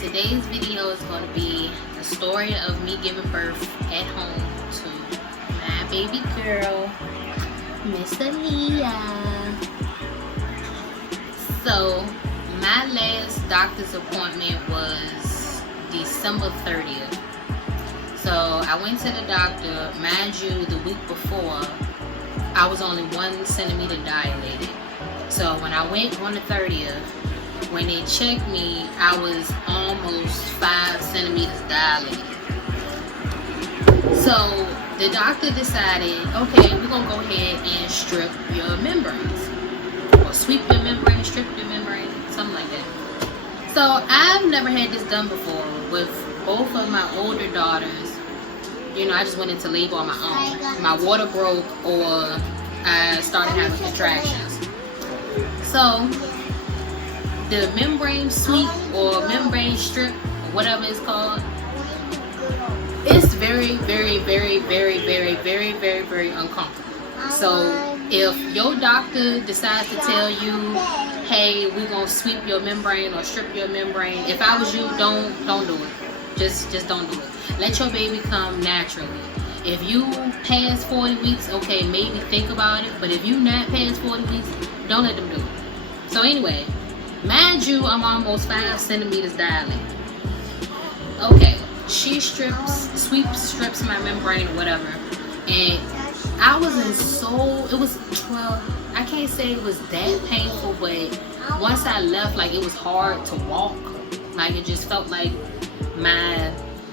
Today's video is going to be the story of me giving birth at home to my baby girl, Miss Aaliyah. So my last doctor's appointment was December 30th. So I went to the doctor. Mind you, the week before I was only 1 centimeter dilated. So when I went on the 30th, when they checked me, I was almost 5 centimeters dilated. So the doctor decided, okay, we're gonna go ahead and strip your membranes, or sweep your membrane, strip your membrane, something like that. So I've never had this done before with both of my older daughters. You know, I just went into labor on my own. My water broke, or I started having contractions. So the membrane sweep or membrane strip, or whatever it's called, it's very, very, very, very, very, very, very, very uncomfortable. So if your doctor decides to tell you, hey, we're gonna sweep your membrane or strip your membrane, if I was you, don't do it. Just don't do it. Let your baby come naturally. If you pass 40 weeks, okay, maybe think about it. But if you not past 40 weeks, don't let them do it. So anyway, mind you, I'm almost 5 centimeters dilated. Okay, she strips my membrane or whatever. And I was I can't say it was that painful, but once I left, like, it was hard to walk. Like, it just felt like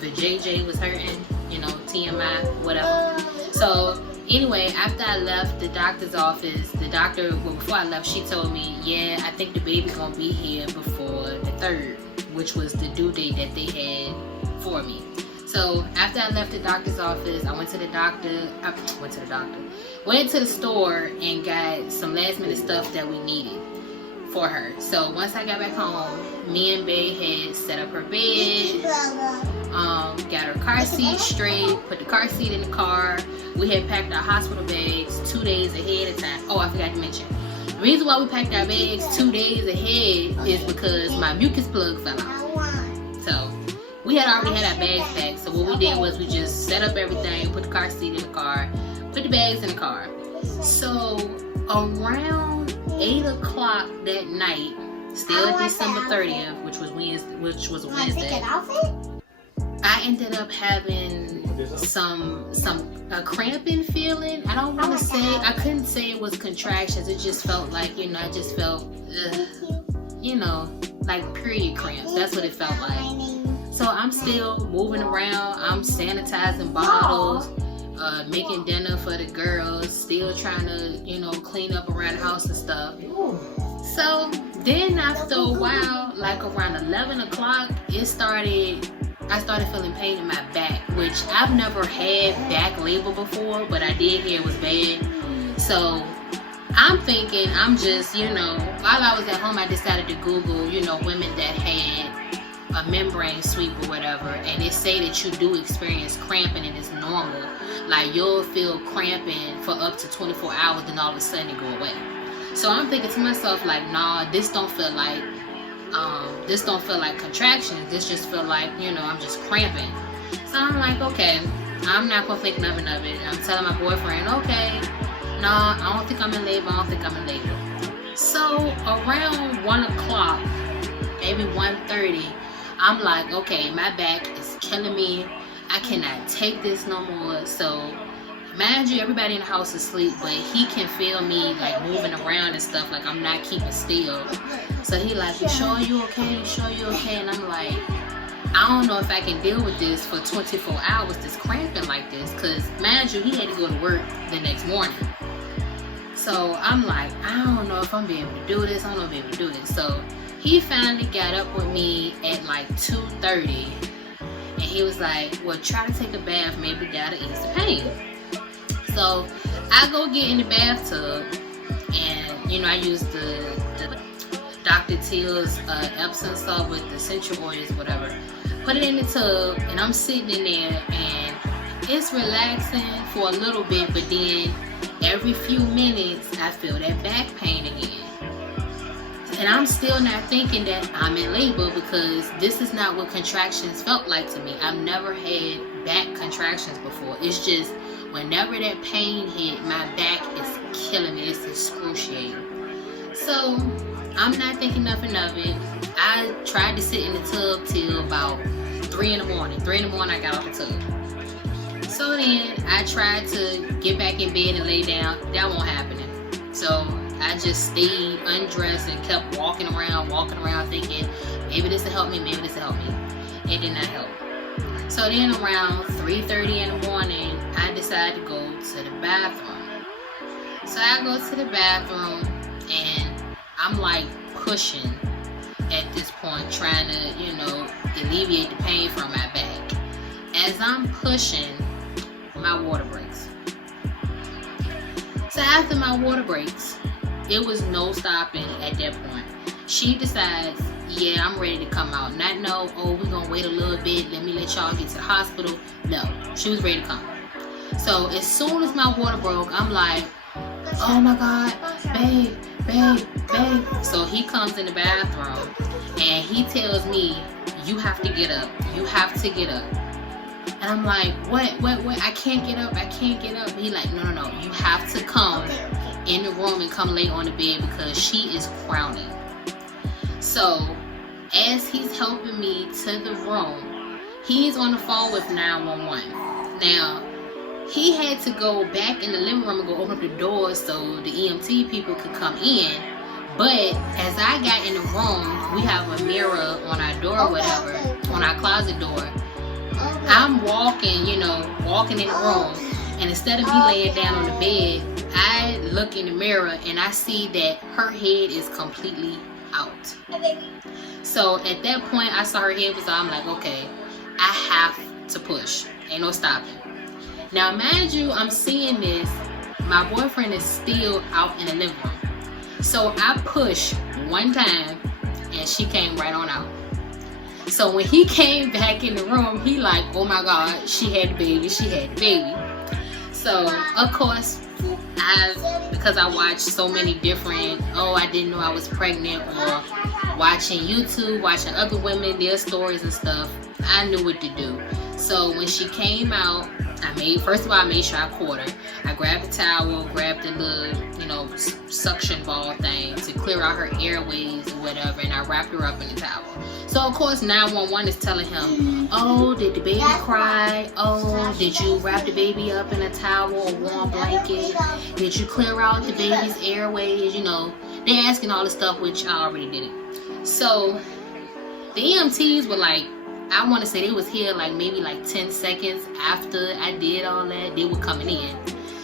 the JJ was hurting, you know, TMI, whatever. So anyway, after I left the doctor's office, before I left, she told me, yeah, I think the baby's gonna be here before the 3rd, which was the due date that they had for me. So after I left the doctor's office, I went to the store and got some last minute stuff that we needed for her. So once I got back home, me and Bae had set up her bed, got her car seat straight, put the car seat in the car. We had packed our hospital bags 2 days ahead of time. Oh, I forgot to mention, the reason why we packed our bags 2 days ahead is because my mucus plug fell out. So we had already had our bags packed. So what we did was we just set up everything, put the car seat in the car, put the bags in the car. So around 8 o'clock that night, still December 30th, which was a Wednesday, I ended up having a cramping feeling. I couldn't say it was contractions. It just felt like, I just felt, like period cramps. That's what it felt like. So I'm still moving around. I'm sanitizing bottles, making dinner for the girls, still trying to, clean up around the house and stuff. So then after a while, like around 11 o'clock, I started feeling pain in my back, which I've never had back labor before, but I did hear it was bad. So I'm thinking, I'm just, while I was at home, I decided to Google, women that had a membrane sweep or whatever, and they say that you do experience cramping and it's normal. Like, you'll feel cramping for up to 24 hours, then all of a sudden it go away. So I'm thinking to myself, like, nah, this don't feel like contractions. This just feel like, I'm just cramping. So I'm like, okay, I'm not gonna think nothing of it. I'm telling my boyfriend, okay, nah, I don't think I'm in labor. So around 1 o'clock, maybe 1:30, I'm like, okay, my back is killing me. I cannot take this no more. So mind you, everybody in the house is asleep, but he can feel me like moving around and stuff, like I'm not keeping still. So he like, you sure you okay? And I'm like, I don't know if I can deal with this for 24 hours, this cramping like this, because mind you, he had to go to work the next morning. So I'm like, I don't know if I'm be able to do this. So he finally got up with me at like 2:30, and he was like, well, try to take a bath, maybe that'll ease the pain. So I go get in the bathtub, and I use the Dr. Teal's Epsom salt with the essential oils, whatever. Put it in the tub, and I'm sitting in there, and it's relaxing for a little bit, but then every few minutes I feel that back pain again. And I'm still not thinking that I'm in labor because this is not what contractions felt like to me. I've never had back contractions before. It's just whenever that pain hit, my back is killing me. It's excruciating. So I'm not thinking nothing of it. I tried to sit in the tub till about 3 in the morning. 3 in the morning I got off the tub. So then I tried to get back in bed and lay down. That won't happen. So I just stayed undressed and kept walking around thinking, maybe this will help me, maybe this will help me. It did not help. So then around 3:30 in the morning, I decided to go to the bathroom. So I go to the bathroom and I'm like pushing at this point, trying to, alleviate the pain from my back. As I'm pushing, my water breaks. So after my water breaks, it was no stopping at that point. She decides, yeah, I'm ready to come out. Not no, oh, we're going to wait a little bit. Let me let y'all get to the hospital. No, she was ready to come. So as soon as my water broke, I'm like, oh my God, babe. So he comes in the bathroom and he tells me, you have to get up. You have to get up. And I'm like, what? I can't get up. He like, no. You have to come in the room and come lay on the bed because she is crowning. So as he's helping me to the room, he's on the phone with 911. Now, he had to go back in the living room and go open up the door so the EMT people could come in. But as I got in the room, we have a mirror on our door or whatever, on our closet door. I'm walking in the room, and instead of me laying down on the bed, I look in the mirror and I see that her head is completely out. So at that point, I saw her head was out. I'm like, okay, I have to push. Ain't no stopping. Now, mind you, I'm seeing this. My boyfriend is still out in the living room. So I pushed one time, and she came right on out. So when he came back in the room, he like, oh my God, she had the baby. So, of course, because I watched so many different, I didn't know I was pregnant, or watching YouTube, watching other women, their stories and stuff, I knew what to do. So when she came out, first of all, I made sure I caught her. I grabbed the towel, grabbed the little, suction ball thing to clear out her airways or whatever, and I wrapped her up in the towel. So, of course, 911 is telling him, oh, did the baby cry? Oh, did you wrap the baby up in a towel or warm blanket? Did you clear out the baby's airways? They're asking all this stuff, which I already did it. So, the EMTs were like, I want to say they was here maybe 10 seconds after I did all that. They were coming in.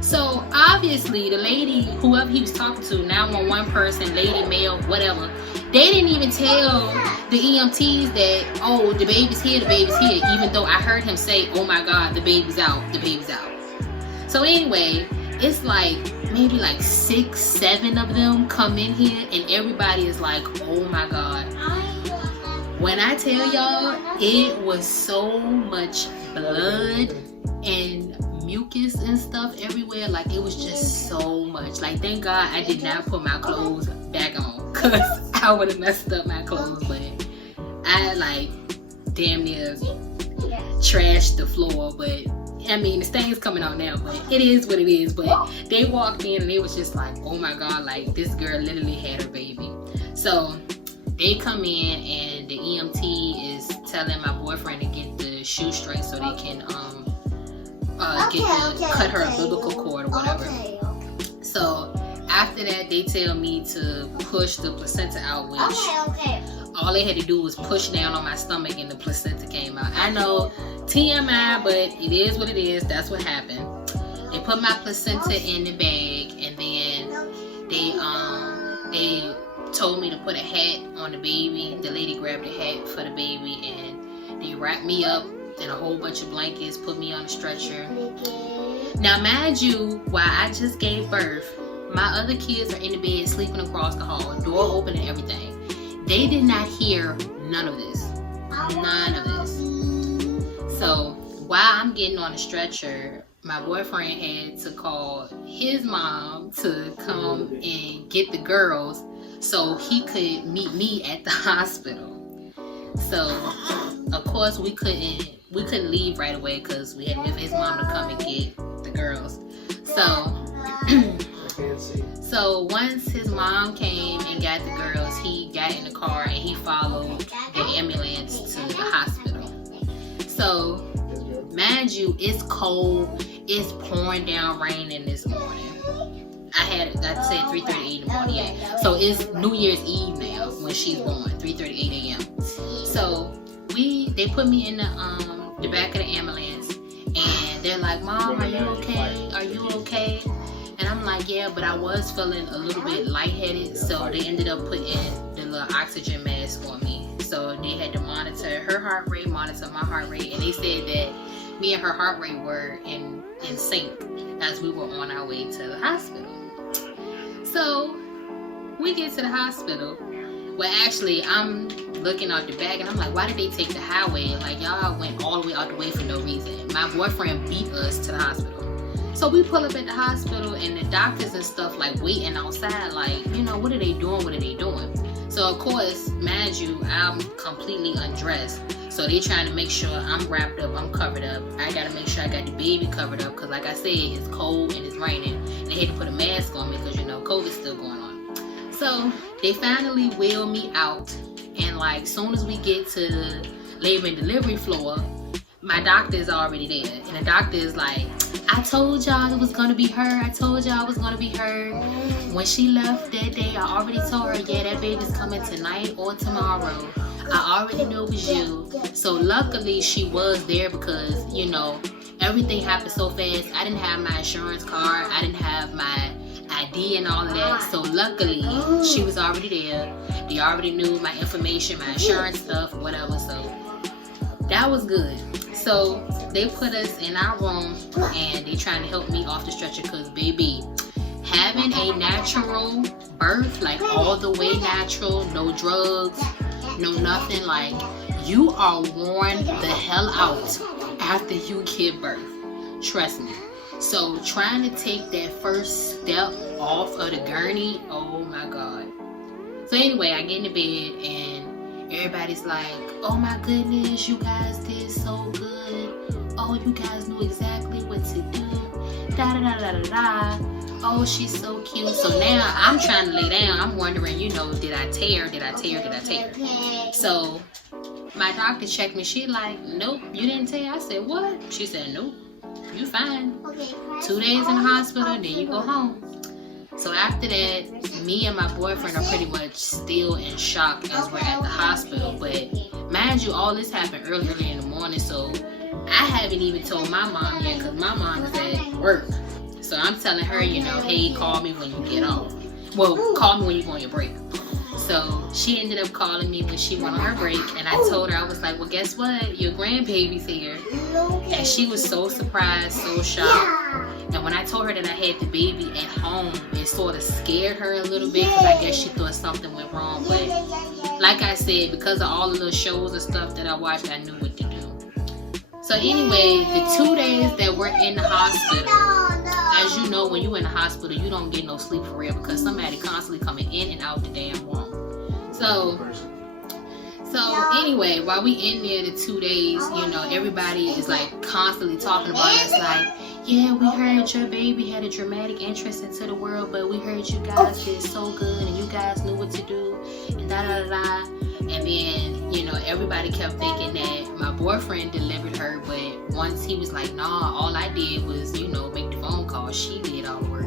So obviously the lady, whoever he was talking to, 911 person, lady, male, whatever, they didn't even tell the EMTs that, oh, the baby's here, even though I heard him say, oh my God, the baby's out. So anyway, it's maybe 6, 7 of them come in here, and everybody is like, oh my God. When I tell y'all, it was so much blood and mucus and stuff everywhere. It was just so much. Thank God I did not put my clothes back on, because I would have messed up my clothes. But I damn near trashed the floor. But the stain's coming out now, but it is what it is. But they walked in and they was just like, oh my God, this girl literally had her baby. So they come in and the EMT is telling my boyfriend to get the shoe straight so they can cut her umbilical cord or whatever. So after that, they tell me to push the placenta out, which all they had to do was push down on my stomach and the placenta came out. I know, TMI, but it is what it is. That's what happened. They put my placenta in the bag, and then they told me to put a hat on the baby. The lady grabbed a hat for the baby, and they wrapped me up in a whole bunch of blankets, put me on a stretcher. Now, mind you, while I just gave birth, my other kids are in the bed sleeping across the hall, door open and everything. They did not hear none of this. So while I'm getting on a stretcher, my boyfriend had to call his mom to come and get the girls so he could meet me at the hospital. So of course we couldn't leave right away because we had to wait for his mom to come and get the girls. So once his mom came and got the girls, he got in the car and he followed the ambulance to the hospital. So mind you, it's cold, it's pouring down raining this morning. I said 3:38 in the morning. Yeah. So it's New Year's Eve now when she's born, 3:38 a.m. So they put me in the back of the ambulance and they're like, "Mom, are you okay? Are you okay?" And I'm like, "Yeah," but I was feeling a little bit lightheaded, so they ended up putting the little oxygen mask on me. So they had to monitor her heart rate, monitor my heart rate, and they said that me and her heart rate were in sync as we were on our way to the hospital. So we get to the hospital. Well, actually, I'm looking out the back and I'm like, why did they take the highway? Like, y'all went all the way out the way for no reason. My boyfriend beat us to the hospital. So we pull up at the hospital and the doctors and stuff like waiting outside, like, what are they doing? What are they doing? So of course, mind you, I'm completely undressed. So they trying to make sure I'm wrapped up, I'm covered up. I gotta make sure I got the baby covered up because like I said, it's cold and it's raining. And they had to put a mask on me because COVID's still going on. So they finally wheel me out, and like soon as we get to the labor and delivery floor, my doctor is already there. And the doctor is like, "I told y'all it was gonna be her. I told y'all it was gonna be her." When she left that day, I already told her, "Yeah, that baby's coming tonight or tomorrow. I already knew it was you." So luckily she was there because, everything happened so fast. I didn't have my insurance card. I didn't have my ID and all of that. So luckily she was already there. They already knew my information, my insurance stuff, whatever. So that was good. So they put us in our room and they trying to help me off the stretcher because, baby, having a natural birth, like all the way natural, no drugs, no nothing, like you are worn the hell out after you give birth. Trust me. So trying to take that first step off of the gurney, oh my God. So anyway, I get in the bed and everybody's like, "Oh my goodness, you guys did so good. Oh, you guys knew exactly what to do. Da da da da da da. Oh, she's so cute." So now I'm trying to lay down. I'm wondering, did I tear? Did I tear? Did I tear? So my doctor checked me. She like, "Nope, you didn't tear." I said, "What?" She said, "Nope, you fine. 2 days in the hospital, then you go home." So after that, me and my boyfriend are pretty much still in shock as we're at the hospital. But mind you, all this happened early in the morning, so I haven't even told my mom yet because my mom is at work. So I'm telling her, "Hey, call me when you get off. Well, call me when you go on your break." So she ended up calling me when she went on her break, and I told her, I was like, "Well, guess what? Your grandbaby's here." And she was so surprised, so shocked. And when I told her that I had the baby at home, it sort of scared her a little bit because I guess she thought something went wrong. But like I said, because of all the little shows and stuff that I watched, I knew what to do. So anyway, the 2 days that we're in the hospital, as you know, when you're in the hospital, you don't get no sleep for real because somebody constantly coming in and out the damn room. So anyway, while we in there the 2 days, everybody is like constantly talking about us like, "Yeah, we heard your baby had a dramatic entrance into the world, but we heard you guys did so good and you guys knew what to do and da da da da." And then, everybody kept thinking that my boyfriend delivered her, but once he was like, "Nah, all I did was, make the phone call. She did all the work."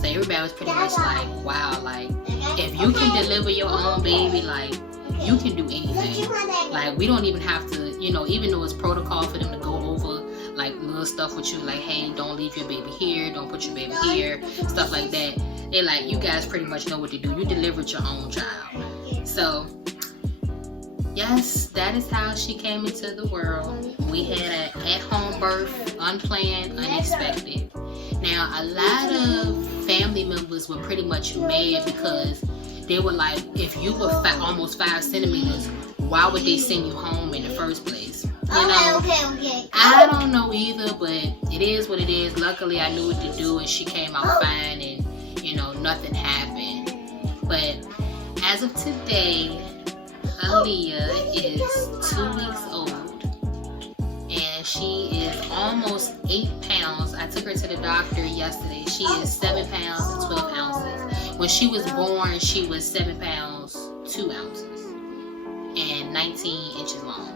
So everybody was pretty much like, wow, like, if you can deliver your own baby, like, you can do anything. Like, we don't even have to, even though it's protocol for them to go over, like, little stuff with you, like, "Hey, don't leave your baby here, don't put your baby here," stuff like that. They're like, "You guys pretty much know what to do. You delivered your own child." So yes, that is how she came into the world. We had an at-home birth, unplanned, unexpected. Now, a lot of family members were pretty much mad because they were like, if you were almost 5 centimeters, why would they send you home in the first place? Okay. I don't know either, but it is what it is. Luckily, I knew what to do and she came out fine and, nothing happened. But as of today, Aaliyah is 2 weeks old, and she is almost 8 pounds. I took her to the doctor yesterday. She is 7 pounds and 12 ounces. When she was born, she was 7 pounds, 2 ounces, and 19 inches long.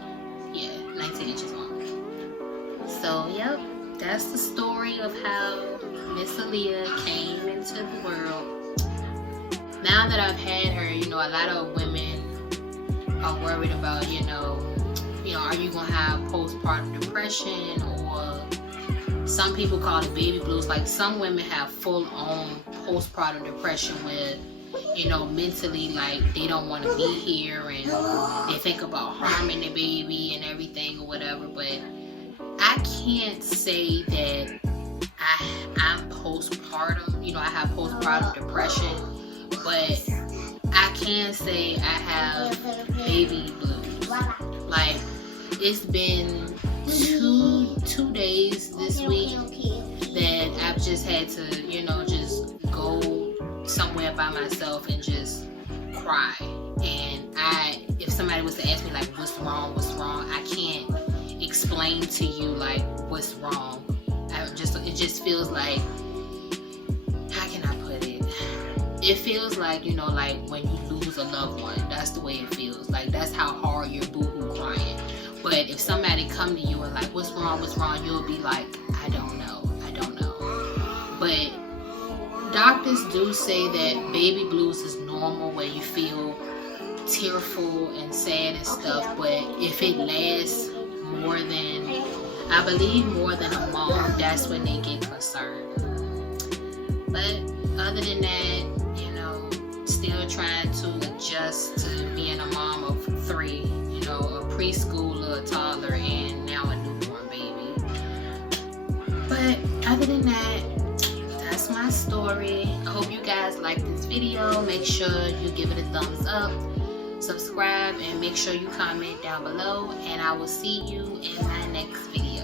Yeah, 19 inches long. So, yep, that's the story of how Miss Aaliyah came into the world. Now that I've had her, a lot of women are worried about, are you going to have postpartum depression, or some people call it baby blues. Like, some women have full-on postpartum depression with, mentally, like, they don't want to be here and they think about harming the baby and everything or whatever. But I can't say that I'm postpartum, I have postpartum depression, but I can say I have baby blues. Like, it's been two days this week that I've just had to, just go somewhere by myself and just cry. And if somebody was to ask me, like, what's wrong, I can't explain to you, like, what's wrong. It just feels like, how can I put it? It feels like, like when you lose a loved one, that's the way it feels. Like, that's how hard you're boo-hoo crying. But if somebody come to you and like, what's wrong, you'll be like, I don't know. But doctors do say that baby blues is normal, where you feel tearful and sad and stuff. But if it lasts more than a month, that's when they get concerned. But other than that, still trying to adjust to being a mom of 3, a preschooler, a toddler, and now a newborn baby. But other than that, that's my story. I hope you guys like this video. Make sure you give it a thumbs up, subscribe, and make sure you comment down below, and I will see you in my next video.